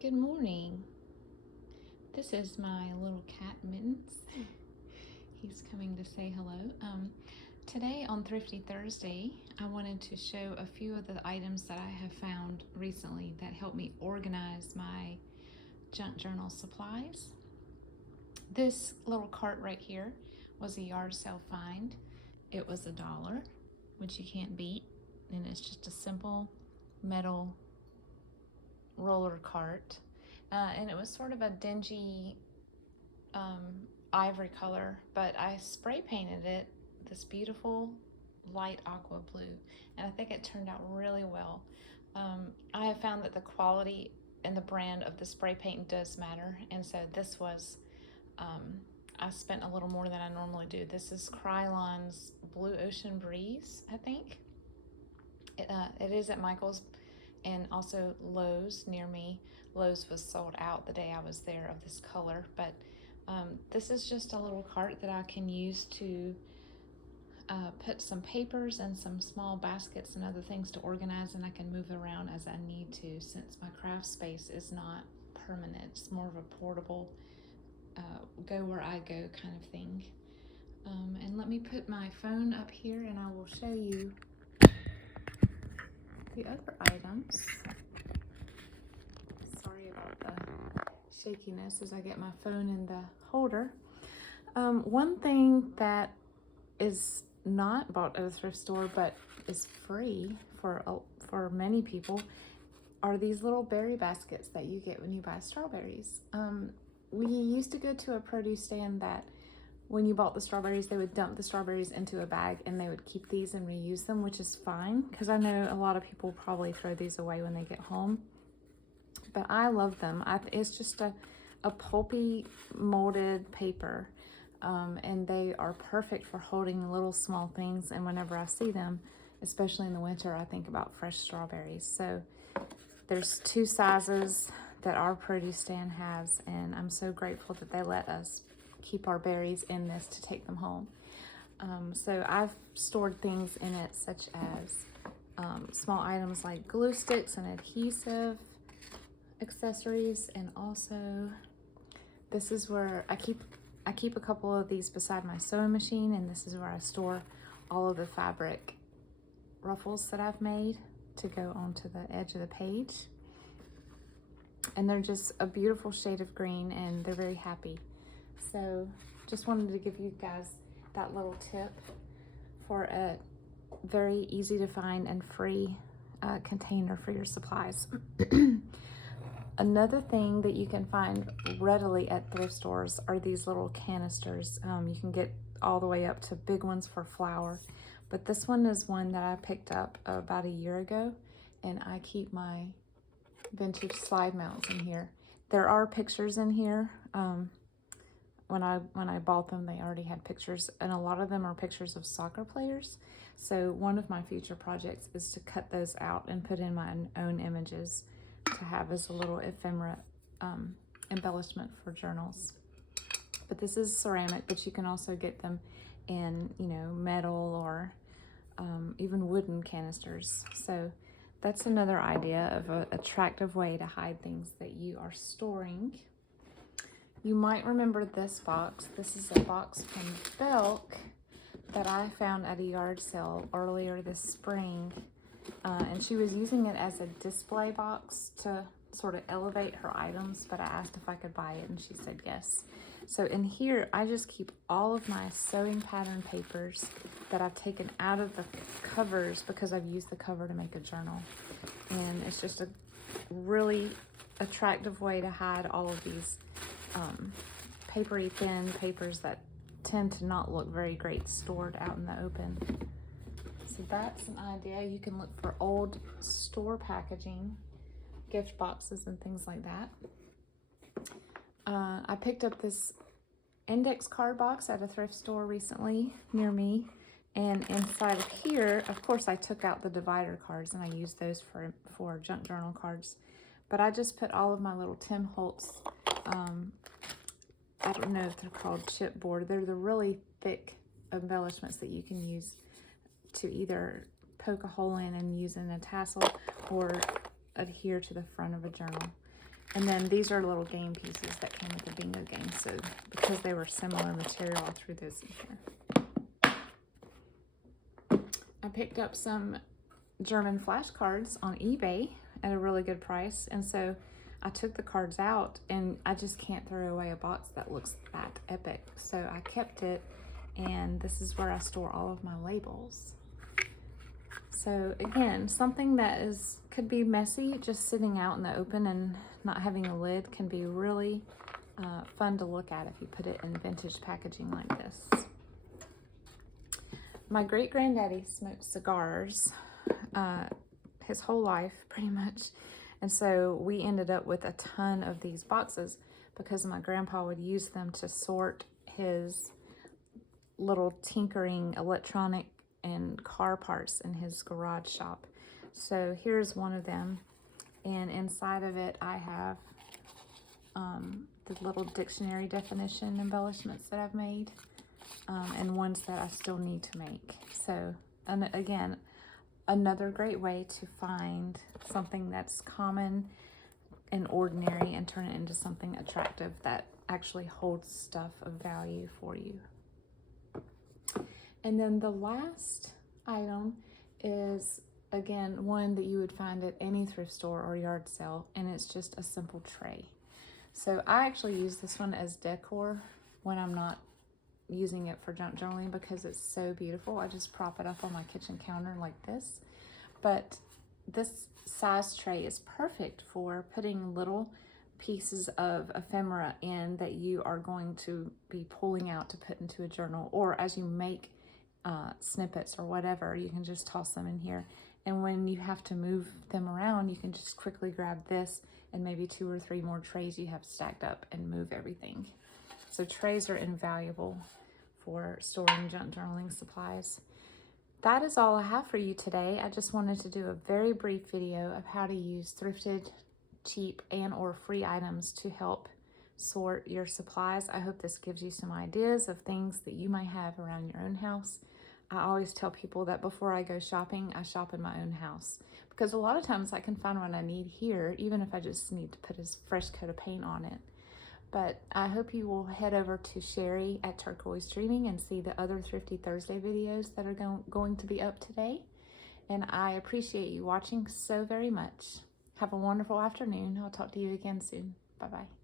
Good morning. This is my little cat Mittens. He's coming to say hello. Today on Thrifty Thursday, I wanted to show a few of the items that I have found recently that help me organize my junk journal supplies. This little cart right here was a yard sale find. It was $1, which you can't beat, and it's just a simple metal roller cart. And it was sort of a dingy ivory color, but I spray painted it this beautiful light aqua blue, and I think it turned out really well. I have found that the quality and the brand of the spray paint does matter, and so this was, I spent a little more than I normally do. This is Krylon's Blue Ocean Breeze, I think. It is at Michael's and also Lowe's near me. Lowe's was sold out the day I was there of this color, but this is just a little cart that I can use to put some papers and some small baskets and other things to organize, and I can move around as I need to, since my craft space is not permanent. It's more of a portable, go where I go kind of thing. And let me put my phone up here and I will show you the other items. Sorry about the shakiness as I get my phone in the holder. One thing that is not bought at a thrift store but is free for many people are these little berry baskets that you get when you buy strawberries. We used to go to a produce stand that when you bought the strawberries, they would dump the strawberries into a bag and they would keep these and reuse them, which is fine because I know a lot of people probably throw these away when they get home. But I love them. It's just a pulpy molded paper, and they are perfect for holding little small things. And whenever I see them, especially in the winter, I think about fresh strawberries. So there's 2 sizes that our produce stand has, and I'm so grateful that they let us keep our berries in this to take them home. So I've stored things in it such as small items like glue sticks and adhesive accessories, and also this is where I keep a couple of these beside my sewing machine, and this is where I store all of the fabric ruffles that I've made to go onto the edge of the page. And they're just a beautiful shade of green and they're very happy. So just wanted to give you guys that little tip for a very easy to find and free container for your supplies. Another thing that you can find readily at thrift stores are these little canisters. You can get all the way up to big ones for flour, but this one is one that I picked up about a year ago, and I keep my vintage slide mounts in here. There are pictures in here. When I bought them, they already had pictures, and a lot of them are pictures of soccer players. So one of my future projects is to cut those out and put in my own images to have as a little ephemera embellishment for journals. But this is ceramic, but you can also get them in, metal or even wooden canisters. So that's another idea of an attractive way to hide things that you are storing. You might remember this box. This is a box from Belk that I found at a yard sale earlier this spring. And she was using it as a display box to sort of elevate her items, but I asked if I could buy it and she said yes. So in here, I just keep all of my sewing pattern papers that I've taken out of the covers because I've used the cover to make a journal. And it's just a really attractive way to hide all of these papery thin papers that tend to not look very great stored out in the open. So that's an idea. You can look for old store packaging, gift boxes and things like that. I picked up this index card box at a thrift store recently near me, and inside of here, of course, I took out the divider cards and I used those for junk journal cards. But I just put all of my little Tim Holtz, I don't know if they're called chipboard. They're the really thick embellishments that you can use to either poke a hole in and use in a tassel or adhere to the front of a journal. And then these are little game pieces that came with the bingo game. So because they were similar material, I threw those in here. I picked up some German flashcards on eBay at a really good price. And so I took the cards out, and I just can't throw away a box that looks that epic. So I kept it, and this is where I store all of my labels. So again, something that could be messy, just sitting out in the open and not having a lid, can be really fun to look at if you put it in vintage packaging like this. My great-granddaddy smoked cigars his whole life, pretty much. And so we ended up with a ton of these boxes because my grandpa would use them to sort his little tinkering electronic and car parts in his garage shop. So here's one of them, and inside of it I have the little dictionary definition embellishments that I've made, and ones that I still need to make. So, and again, another great way to find something that's common and ordinary and turn it into something attractive that actually holds stuff of value for you. And then the last item is, again, one that you would find at any thrift store or yard sale, and it's just a simple tray. So I actually use this one as decor when I'm not using it for junk journaling because it's so beautiful. I just prop it up on my kitchen counter like this. But this size tray is perfect for putting little pieces of ephemera in that you are going to be pulling out to put into a journal, or as you make snippets or whatever, you can just toss them in here. And when you have to move them around, you can just quickly grab this and maybe 2 or 3 more trays you have stacked up and move everything. So trays are invaluable for storing junk journaling supplies. That is all I have for you today. I just wanted to do a very brief video of how to use thrifted, cheap, and or free items to help sort your supplies. I hope this gives you some ideas of things that you might have around your own house. I always tell people that before I go shopping, I shop in my own house, because a lot of times I can find what I need here, even if I just need to put a fresh coat of paint on it. But I hope you will head over to Sheree at Turquoise Dreaming and see the other Thrifty Thursday videos that are going to be up today. And I appreciate you watching so very much. Have a wonderful afternoon. I'll talk to you again soon. Bye-bye.